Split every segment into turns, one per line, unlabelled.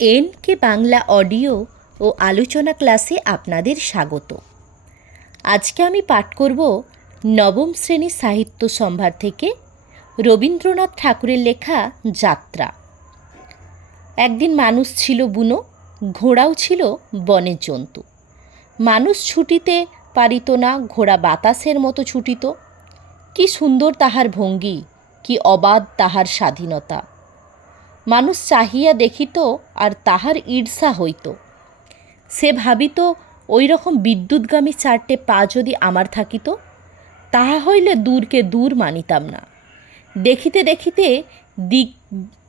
N K Bangla audio ও আলোচনা ক্লাসে আপনাদের স্বাগত। আজকে আমি পাঠ করব নবম শ্রেণির সাহিত্য সম্ভার থেকে রবীন্দ্রনাথ ঠাকুরের লেখা যাত্রা। একদিন মানুষ ছিল বুনো, ঘোড়াও ছিল বনের জন্তু। মানুষ ছুটিতে পারিত না, ঘোড়া বাতাসের মতো ছুটিত। কি সুন্দর তাহার ভঙ্গি, কি অবাধ তাহার স্বাধীনতা। মানুষ চাহিয়া দেখিত আর তাহার ঈর্ষা হইত। সে ভাবিত ওই রকম বিদ্যুৎগামী চারটে পা যদি আমার থাকিত, তাহা হইলে দূরকে দূর মানিতাম না। দেখিতে দেখিতে দিক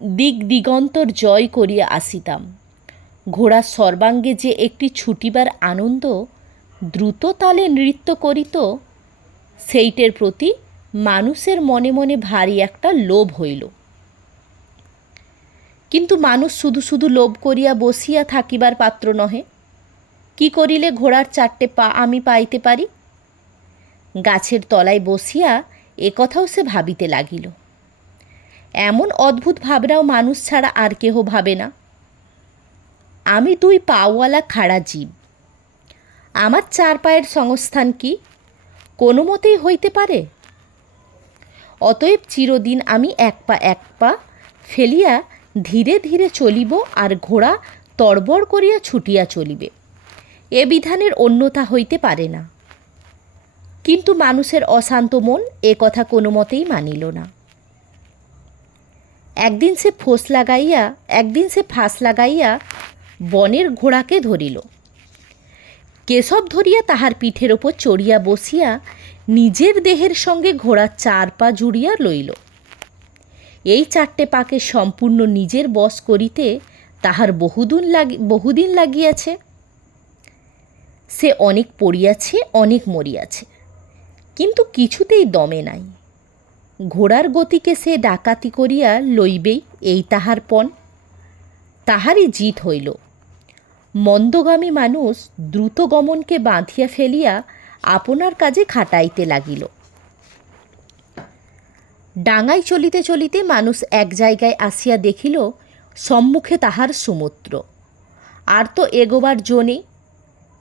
দিক দিগন্তর জয় করিয়া আসিতাম। ঘোড়ার সর্বাঙ্গে যে একটি ছুটিবার আনন্দ, দ্রুত তালে নৃত্য করিত, সেইটের প্রতি মানুষের মনে মনে ভারী একটা লোভ হইল। কিন্তু মানুষ শুধু শুধু লোভ করিয়া বসিয়া থাকিবার পাত্র নহে। কি করিলে ঘোড়ার চারটে পা আমি পাইতে পারি? গাছের তলায় বসিয়া এ কথাও সে ভাবিতে লাগিল। এমন অদ্ভুত ভাবনাও মানুষ ছাড়া আর কেহ ভাবে না। আমি দুই পাওয়ালা খাড়া জীব। আমার চার পায়ের সংস্থান কি? কোনো মতেই হইতে পারে? অতএব চিরদিন আমি এক পা এক পা ফেলিয়া ধীরে ধীরে চলিব আর ঘোড়া তড়বড় করিয়া ছুটিয়া চলিবে। এ বিধানের অন্যতা হইতে পারে না। কিন্তু মানুষের অশান্ত মন এ কথা কোনো মতেই মানিল না। একদিন সে ফোঁস লাগাইয়া, একদিন সে ফাঁস লাগাইয়া বনের ঘোড়াকে ধরিল। কেশব ধরিয়া তাহার পিঠের ওপর চড়িয়া বসিয়া নিজের দেহের সঙ্গে ঘোড়ার চার পা জুড়িয়া লইল। এই চারটে পাকে সম্পূর্ণ নিজের বশ করিতে তাহার বহুদিন লাগি, বহুদিন লাগিয়াছে। সে অনেক পড়িয়াছে, অনেক মরিয়াছে, কিন্তু কিছুতেই দমে নাই। ঘোড়ার গতিকে সে ডাকাতি করিয়া লইবেই এই তাহার পণ। তাহারই জিত হইল। মন্দগামী মানুষ দ্রুত গমনকে বাঁধিয়া ফেলিয়া আপনার কাজে খাটাইতে লাগিল। ডাঙায় চলিতে চলিতে মানুষ এক জায়গায় আসিয়া দেখিল, সম্মুখে তাহার সমুদ্র। আর তো এগোবার জোনে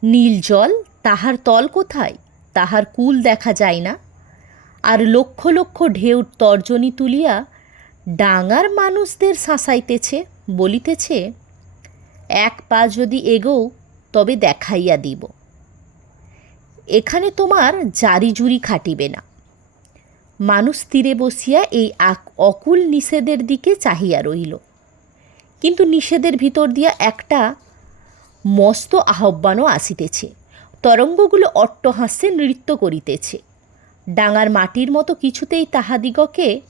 নীল জল, তাহার তল কোথায়? তাহার কুল দেখা যায় না। আর লক্ষ লক্ষ ঢেউর তর্জনী তুলিয়া ডাঙার মানুষদের শাসাইতেছে, বলিতেছে, এক পা যদি এগোও, তবে দেখাইয়া দিব। এখানে তোমার জারি জুরি খাটিবে না। মানুষ তীরে বসিয়া এই অকুল নিষেধের দিকে চাহিয়া রইল কিন্তু নিষেধের ভিতর দিয়া একটা মস্ত আহ্বানও আসিতেছে। তরঙ্গগুলো অট্টহাস্যে নৃত্য করিতেছে। ডাঙার মাটির মতো কিছুতেই তাহাদিগকে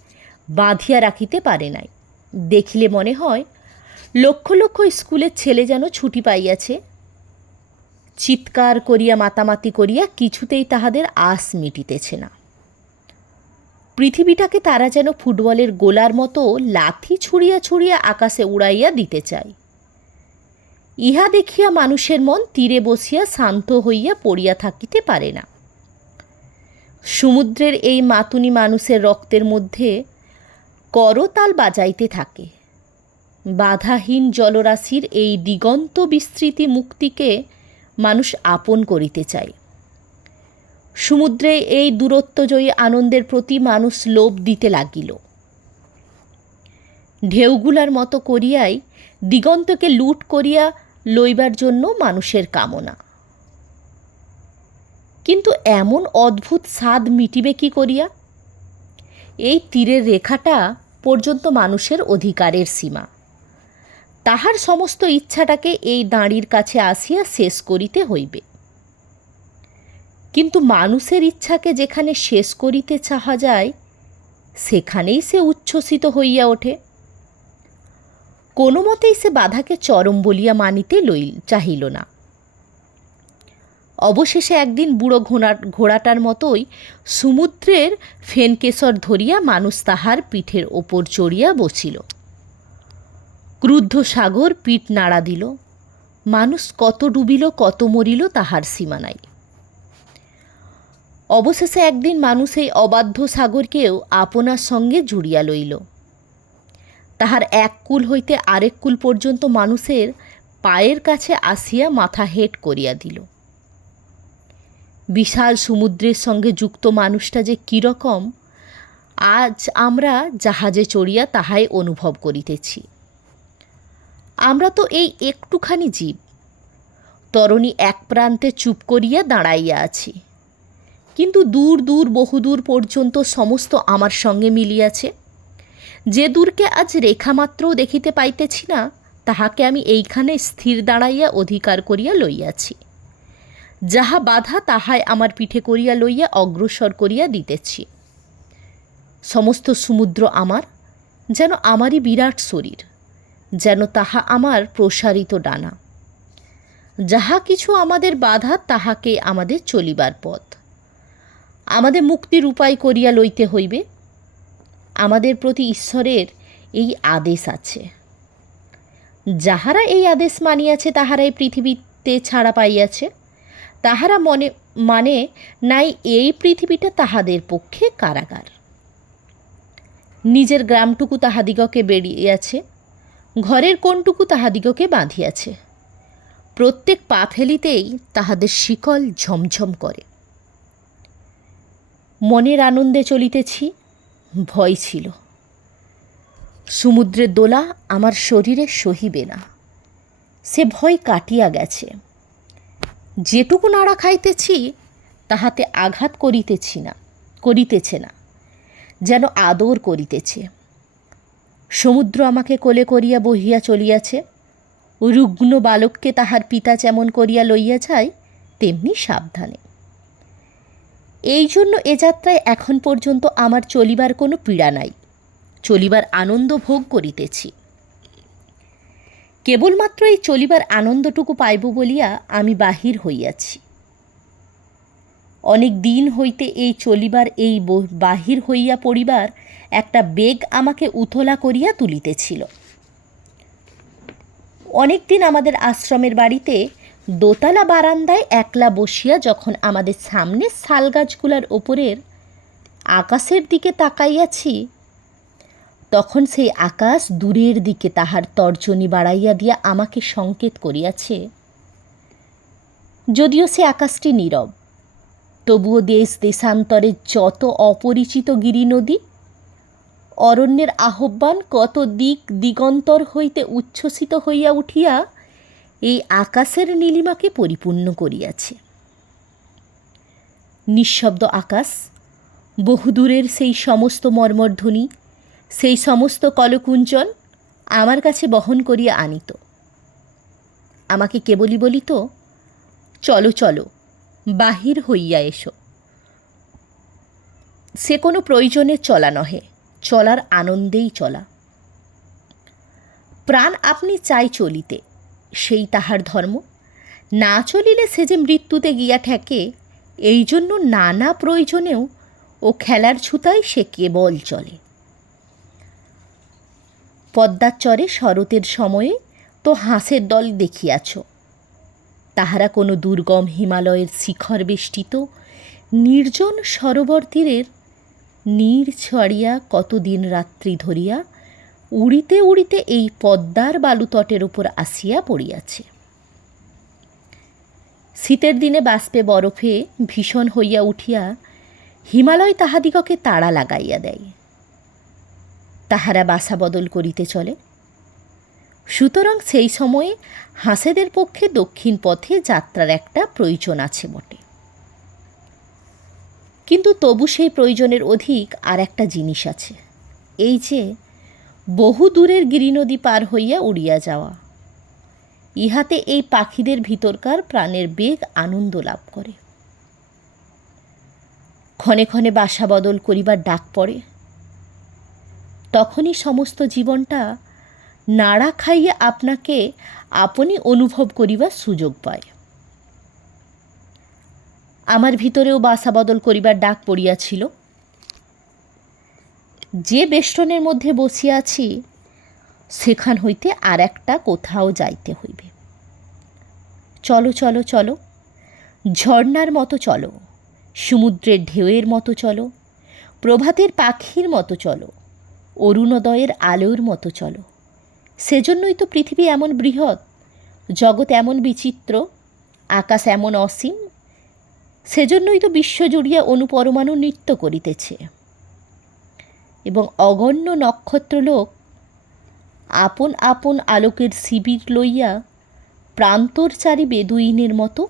বাঁধিয়া রাখিতে পারে নাই। দেখিলে মনে হয়, লক্ষ লক্ষ স্কুলের ছেলে যেন ছুটি পাইয়াছে। চিৎকার করিয়া মাতামাতি করিয়া কিছুতেই তাহাদের আশ মিটিতেছে না। পৃথিবীটাকে তারা যেন ফুটবলের গোলার মতো লাথি ছুড়িয়া ছুড়িয়া আকাশে উড়াইয়া দিতে চায়। ইহা দেখিয়া মানুষের মন তীরে বসিয়া শান্ত হইয়া পড়িয়া থাকিতে পারে না। সমুদ্রের এই মাতুনি মানুষের রক্তের মধ্যে করতাল বাজাইতে থাকে। বাধাহীন জলরাশির এই দিগন্ত বিস্তৃতি মুক্তিকে মানুষ আপন করিতে চায়। সমুদ্রে এই দূরত্বজয়ী আনন্দের প্রতি মানুষ লোভ দিতে লাগিল। ঢেউগুলার মতো করিয়াই দিগন্তকে লুট করিয়া লইবার জন্য মানুষের কামনা। কিন্তু এমন অদ্ভুত স্বাদ মিটিবে কি করিয়া? এই তীরের রেখাটা পর্যন্ত মানুষের অধিকারের সীমা। তাহার সমস্ত ইচ্ছাটাকে এই দাঁড়ির কাছে আসিয়া শেষ করিতে হইবে। কিন্তু মানুষের ইচ্ছাকে যেখানে শেষ করিতে চাহা যায়, সেখানেই সে উচ্ছ্বসিত হইয়া ওঠে। কোনো মতেই সে বাধাকে চরম বলিয়া মানিতে লই, চাহিল না। অবশেষে একদিন বুড়ো ঘোড়া ঘোড়াটার মতোই সমুদ্রের ফেনকেশর ধরিয়া মানুষ তাহার পিঠের ওপর চড়িয়া বসিল। ক্রুদ্ধ সাগর পিঠ নাড়া দিল। মানুষ কত ডুবিল, কত মরিল তাহার সীমা নাই অবশেষে একদিন মানুষ এই অবাধ্য সাগরকেও আপনার সঙ্গে জুড়িয়া লইল। তাহার এক কুল হইতে আরেক কুল পর্যন্ত মানুষের পায়ের কাছে আসিয়া মাথা হেট করিয়া দিল। বিশাল সমুদ্রের সঙ্গে যুক্ত মানুষটা যে কীরকম আজ আমরা জাহাজে চড়িয়া তাহাই অনুভব করিতেছি। আমরা তো এই একটুখানি জীব, তরণী এক প্রান্তে চুপ করিয়া দাঁড়াইয়া আছি। কিন্তু দূর দূর বহুদূর পর্যন্ত সমস্ত আমার সঙ্গে মিলিয়াছে। যে দূরকে আজ রেখামাত্রও দেখিতে পাইতেছি না, তাহাকে আমি এইখানে স্থির দাঁড়াইয়া অধিকার করিয়া লইয়াছি। যাহা বাধা, তাহাই আমার পিঠে করিয়া লইয়া অগ্রসর করিয়া দিতেছি। সমস্ত সমুদ্র আমার, যেন আমারই বিরাট শরীর, যেন তাহা আমার প্রসারিত ডানা। যাহা কিছু আমাদের বাধা, তাহাকে আমাদের চলিবার পথ। আমাদের মুক্তির উপায় করিয়া লইতে হইবে। আমাদের প্রতি ঈশ্বরের এই আদেশ আছে। যাহারা এই আদেশ মানিয়াছে তাহারাই পৃথিবীতে ছাড়া পাইয়াছে। তাহারা মনে মানে নাই এই পৃথিবীটা তাহাদের পক্ষে কারাগার। নিজের গ্রামটুকু তাহাদিগকে বেরিয়েছে ঘরের কোনটুকু তাহাদিগকে বাঁধিয়াছে। প্রত্যেক পা ফেলিতেই তাহাদের শিকল ঝমঝম করে। মনের আনন্দে চলিতেছি, ভয় ছিল। সমুদ্রের দোলা আমার শরীরে সহিবে না। সে ভয় কাটিয়া গেছে। যেটুকু নাড়া খাইতেছি, তাহাতে আঘাত করিতেছি না, করিতেছে না, যেন আদর করিতেছে। সমুদ্র আমাকে কোলে করিয়া বহিয়া চলিয়াছে। রুগ্ন বালককে তাহার পিতা যেমন করিয়া লইয়া যায়, তেমনি সাবধানে। এই জন্য এ যাত্রায় এখন পর্যন্ত আমার চলিবার কোনো পীড়া নাই। চলিবার আনন্দ ভোগ করিতেছি। কেবলমাত্র এই চলিবার আনন্দটুকু পাইব বলিয়া আমি বাহির হইয়াছি। অনেক দিন হইতে এই চলিবার, এই বাহির হইয়া পড়িবার একটা বেগ আমাকে উথলা করিয়া তুলিতেছিল। অনেক দিন আমাদের আশ্রমের বাড়িতে দোতলা বারান্দায় একলা বসিয়া যখন আমাদের সামনে শাল গাছগুলার ওপরের আকাশের দিকে তাকাইয়াছি, তখন সেই আকাশ দূরের দিকে তাহার তর্জনী বাড়াইয়া দিয়া আমাকে সংকেত করিয়াছে, যদিও সে আকাশটি নীরব, তবুও দেশ দেশান্তরের যত অপরিচিত গিরি নদী, অরণ্যের আহ্বান কত দিক দিগন্তর হইতে উচ্ছ্বসিত হইয়া উঠিয়া এই আকাশের নীলিমাকে পরিপূর্ণ করিয়াছে। নিঃশব্দ আকাশ, বহুদূরের সেই সমস্ত মর্মধ্বনি সেই সমস্ত কলকুঞ্চন আমার কাছে বহন করিয়া আনিত। আমাকে কেবলই বলিত, চলো চলো, বাহির হইয়া এসো। সে কোনো প্রয়োজনে চলা নহে, চলার আনন্দেই চলা। প্রাণ আপনি চাই চলিতে সেই তাহার ধর্ম। না চলিলে সে যে মৃত্যুতে গিয়া ঠেকে, এই জন্য নানা প্রয়োজনেও ও খেলার ছুতায় সে কেবল চলে। পদ্মার চরে শরতের সময়ে তো হাঁসের দল দেখিয়াছ। তাহারা কোনো দুর্গম হিমালয়ের শিখর বেষ্টিত, নির্জন সরোবর তীরের নীর ছড়িয়া কতদিন রাত্রি ধরিয়া উড়িতে উড়িতে এই পদ্মার বালুতটের উপর আসিয়া পড়িয়াছে। শীতের দিনে বাষ্পে বরফে ভীষণ হইয়া উঠিয়া হিমালয় তাহাদিগকে তাড়া লাগাইয়া দেয়। তাহারা বাসা বদল করিতে চলে। সুতরাং সেই সময়ে হাঁসেদের পক্ষে দক্ষিণ পথে যাত্রার একটা প্রয়োজন আছে বটে। কিন্তু তবু সেই প্রয়োজনের অধিক আর একটা জিনিস আছে। এই যে বহু দূরের গিরিনদী পার হইয়া উড়িয়া যাওয়া। ইহাতে এই পাখিদের ভিতরকার প্রাণের বেগ আনন্দ লাভ করে। ক্ষণে ক্ষণে বাসা বদল করিবার ডাক পড়ে। তখনই সমস্ত জীবনটা নাড়া খাইয়া আপনাকে আপনি অনুভব করিবার সুযোগ পায়। আমার ভিতরেও বাসা বদল করিবার ডাক পড়িয়াছিল। যে বেষ্টনের মধ্যে বসিয়াছি সেখান হইতে আর একটা কোথাও যাইতে হইবে। চলো চলো চলো, ঝর্ণার মতো চলো, সমুদ্রের ঢেউয়ের মতো চলো, প্রভাতের পাখির মতো চলো, অরুণোদয়ের আলোর মতো চলো। সেজন্যই তো পৃথিবী এমন বৃহৎ, জগৎ এমন বিচিত্র, আকাশ এমন অসীম, সেজন্যই তো বিশ্ব জুড়িয়া অনুপরমাণু নৃত্য করিতেছে। এবং অগণ্য নক্ষত্রলোক আপন আপন আলোকের শিবির লইয়া প্রান্তরচারী বেদুইনের মতো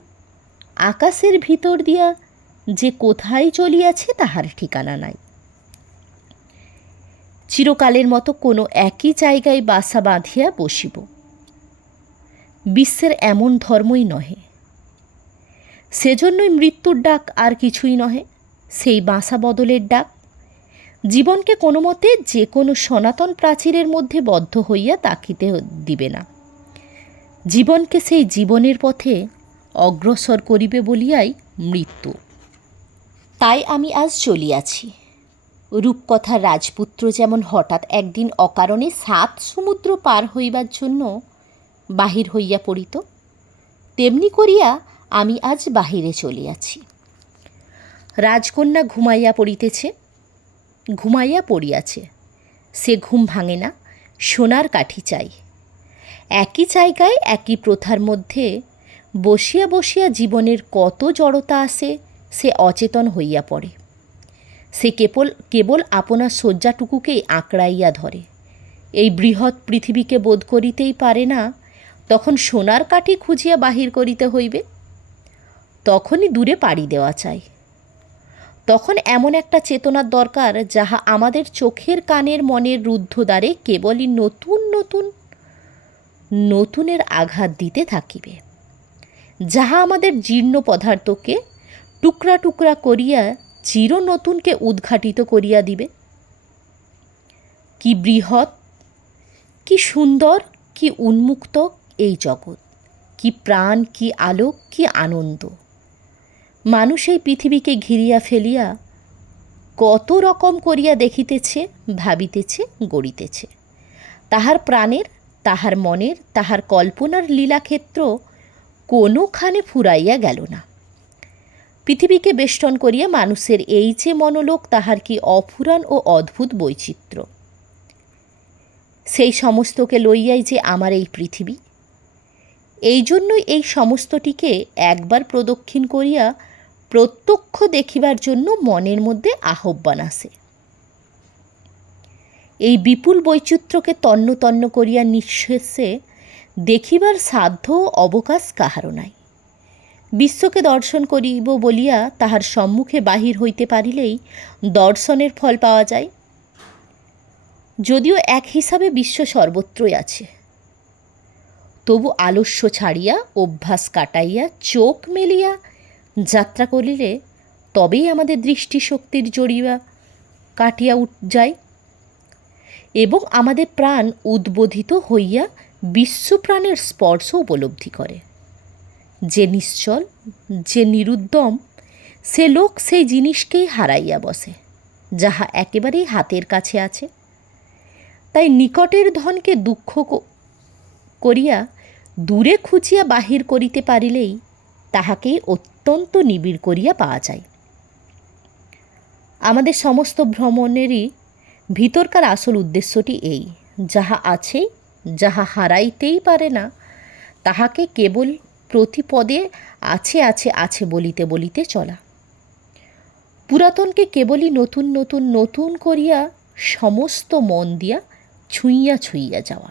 আকাশের ভিতর দিয়া যে কোথায় চলিয়াছে তাহার ঠিকানা নাই। চিরকালের মতো কোনো একই জায়গায় বাসা বাঁধিয়া বসিব। বিশ্বের এমন ধর্মই নহে। সেজন্যই মৃত্যুর ডাক আর কিছুই নহে, সেই বাসা বদলের ডাক জীবনকে কোনো মতে যে কোনো সনাতন প্রাচীরের মধ্যে বদ্ধ হইয়া তাকিতে দিবে না। জীবনকে সেই জীবনের পথে অগ্রসর করিবে বলিয়াই মৃত্যু। তাই আমি আজ চলিয়াছি। রূপকথার রাজপুত্র যেমন হঠাৎ একদিন অকারণে সাত সমুদ্র পার হইবার জন্য বাহির হইয়া পড়িত, তেমনি করিয়া আমি আজ বাহিরে চলিয়াছি। রাজকন্যা ঘুমাইয়া পড়িতেছে ঘুমাইয়া পড়িয়াছে। সে ঘুম ভাঙে না, সোনার কাঠি চাই। একই জায়গায়, একই প্রথার মধ্যে বসিয়া বসিয়া জীবনের কত জড়তা আসে সে অচেতন হইয়া পড়ে। সে কেবল কেবল আপনার শয্যাটুকুকেই আঁকড়াইয়া ধরে। এই বৃহৎ পৃথিবীকে বোধ করিতেই পারে না, তখন সোনার কাঠি খুঁজিয়া বাহির করিতে হইবে। তখনই দূরে পাড়ি দেওয়া চাই। তখন এমন একটা চেতনার দরকার যাহা আমাদের চোখের কানের মনের রুদ্ধদ্বারে কেবলই নতুন নতুন, নতুনের আঘাত দিতে থাকিবে। যাহা আমাদের জীর্ণ পদার্থকে টুকরা টুকরা করিয়া চির নতুনকে উদ্ঘাটিত করিয়া দিবে। কি বৃহৎ, কি সুন্দর, কি উন্মুক্ত এই জগৎ। কি প্রাণ, কি আলোক, কি আনন্দ। মানুষ এই পৃথিবীকে ঘিরিয়া ফেলিয়া কত রকম করিয়া দেখিতেছে, ভাবিতেছে, গড়িতেছে। তাহার প্রাণের, তাহার মনের, তাহার কল্পনার লীলাক্ষেত্র কোনোখানে ফুরাইয়া গেল না। পৃথিবীকে বেষ্টন করিয়া মানুষের এই যে মনোলোক তাহার কি অফুরান ও অদ্ভুত বৈচিত্র্য? সেই সমস্তকে লইয়াই যে আমার এই পৃথিবী? এই জন্যই এই সমস্তটিকে একবার প্রদক্ষিণ করিয়া প্রত্যক্ষ দেখিবার জন্য মনের মধ্যে আহ্বান আসে এই বিপুল বৈচিত্র্যকে তন্ন তন্ন করিয়া নিঃশেষে দেখিবার সাধ্য অবকাশ কাহারও নাই। বিশ্বকে দর্শন করিব বলিয়া তাহার সম্মুখে বাহির হইতে পারিলেই দর্শনের ফল পাওয়া যায়। যদিও এক হিসাবে বিশ্ব সর্বত্রই আছে। তবু আলস্য ছাড়িয়া, অভ্যাস কাটাইয়া, চোখ মেলিয়া যাত্রা করিলে তবেই আমাদের দৃষ্টিশক্তির জড়িয়া কাটিয়া উঠ যায় এবং আমাদের প্রাণ উদ্বোধিত হইয়া বিশ্বপ্রাণের স্পর্শ উপলব্ধি করে। যে নিশ্চল, যে নিরুদ্যম, সে লোক সেই জিনিসকেই হারাইয়া বসে, যাহা একেবারেই হাতের কাছে আছে। তাই নিকটের ধনকে দুঃখ করিয়া দূরে খুঁজিয়া বাহির করিতে পারিলেই তাহাকেই অত্যন্ত নিবিড় করিয়া পাওয়া যায়। আমাদের সমস্ত ভ্রমণেরই ভিতরকার আসল উদ্দেশ্যটি এই, যাহা আছে, যাহা হারাইতেই পারে না, তাহাকে কেবল প্রতিপদে আছে আছে আছে বলিতে বলিতে চলা। পুরাতনকে কেবলই নতুন নতুন নতুন করিয়া সমস্ত মন দিয়া ছুঁইয়া ছুঁইয়া যাওয়া।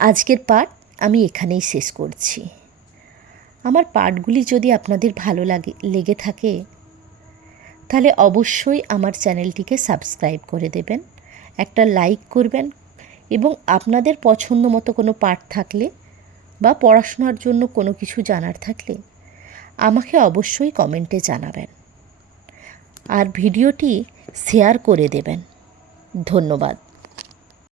আজকের পাঠ আমি এখানেই শেষ করছি। আমার পাঠগুলি যদি আপনাদের ভালো লাগে, লেগে থাকে, তাহলে অবশ্যই আমার চ্যানেলটিকে সাবস্ক্রাইব করে দেবেন, একটা লাইক করবেন এবং আপনাদের পছন্দ মতো কোনো পাঠ থাকলে বা পড়াশোনার জন্য কোনো কিছু জানার থাকলে আমাকে অবশ্যই কমেন্টে জানাবেন। আর ভিডিওটি শেয়ার করে দেবেন। ধন্যবাদ।